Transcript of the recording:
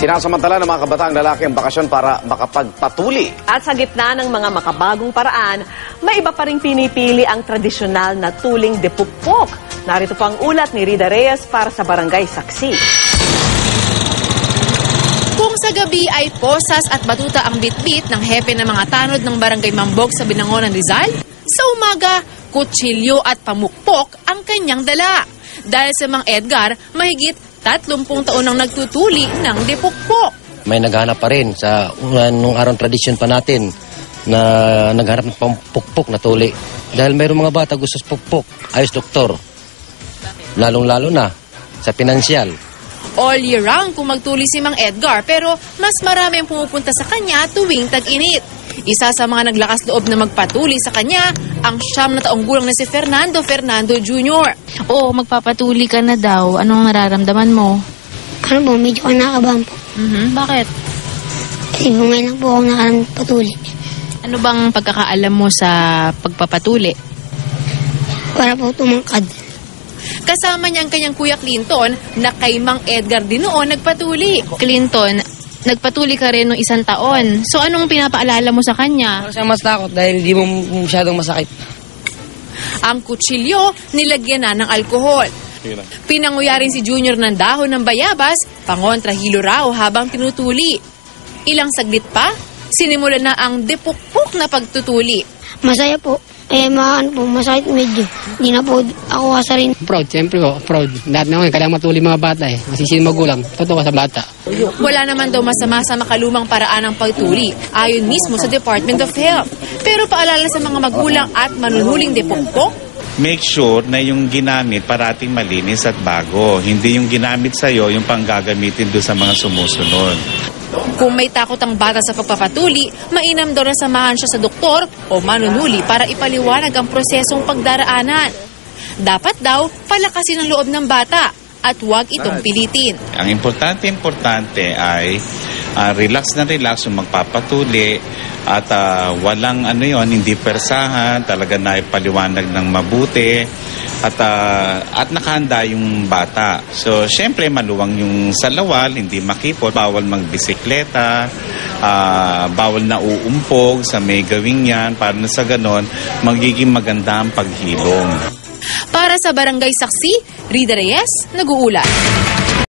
Sinasamantala ng mga kabataang lalaki ang bakasyon para makapagpatuli. At sa gitna ng mga makabagong paraan, may iba pa ring pinipili ang tradisyonal na tuling depukpok. Narito po ang ulat ni Rida Reyes para sa Barangay Saksi. Kung sa gabi ay posas at batuta ang bitbit ng hepe ng mga tanod ng Barangay Mambog sa Binangonan, Rizal, sa umaga, kutsilyo at pamukpok ang kanyang dala. Dahil sa Mang Edgar, mahigit 30 taon nang nagtutuli ng depukpok. May naghanap pa rin sa nung araw tradisyon pa natin na naghanap ng pampukpok na tuli. Dahil mayroong mga bata gusto sa pukpok, ayos doktor. Lalong-lalo na sa pinansyal. All year round kung magtuli si Mang Edgar, pero mas marami ang pumupunta sa kanya tuwing tag-init. Isa sa mga naglakas loob na magpatuli sa kanya, ang 9 na taong gulang na si Fernando Jr. Oo, magpapatuli ka na daw. Anong nararamdaman mo? Ano po, medyo kinakabahan po. Bakit? Kasi ngayon lang po ako nakapatuli. Ano bang pagkakaalam mo sa pagpapatuli? Para po tumangkad. Kasama niya ang kanyang kuya Clinton na kay Mang Edgar din noon nagpatuli. Clinton, nagpatuli ka rin nung 1 taon. So anong pinapaalala mo sa kanya? Para siya mas takot dahil di mo masyadong masakit. Ang kutsilyo, nilagyan na ng alkohol. Pinanguya rin si Junior ng dahon ng bayabas, pangontrahilo raw habang tinutuli. Ilang saglit pa, sinimulan na ang depukpok na pagtutuli. Masaya po. Masakit medyo. Hindi na po ako asarin. Proud, siyempre po, proud. Lahat naman, kailangan matuli mga bata eh. Masisino magulang, totoo sa bata. Wala naman daw masama sa makalumang paraan ng pagtuli, ayon mismo sa Department of Health. Pero paalala sa mga magulang at manunuling depukpok, make sure na yung ginamit parating malinis at bago. Hindi yung ginamit sa'yo, yung panggagamitin doon sa mga sumusunod. Kung may takot ang bata sa pagpapatuli, mainam daw na samahan siya sa doktor o manunuli para ipaliwanag ang prosesong pagdaraanan. Dapat daw palakasin ang loob ng bata at huwag itong pilitin. Ang importante ay relax na relax yung magpapatuli at walang hindi persahan, talaga na ipaliwanag ng mabuti. At nakahanda yung bata. So, syempre, maluwang yung salawal, hindi makipot, bawal magbisikleta, bawal na uumpog sa may gawing yan, para na sa ganon, magiging maganda ang paghilom. Para sa Barangay Saksi, Rida Reyes, nag-uulat.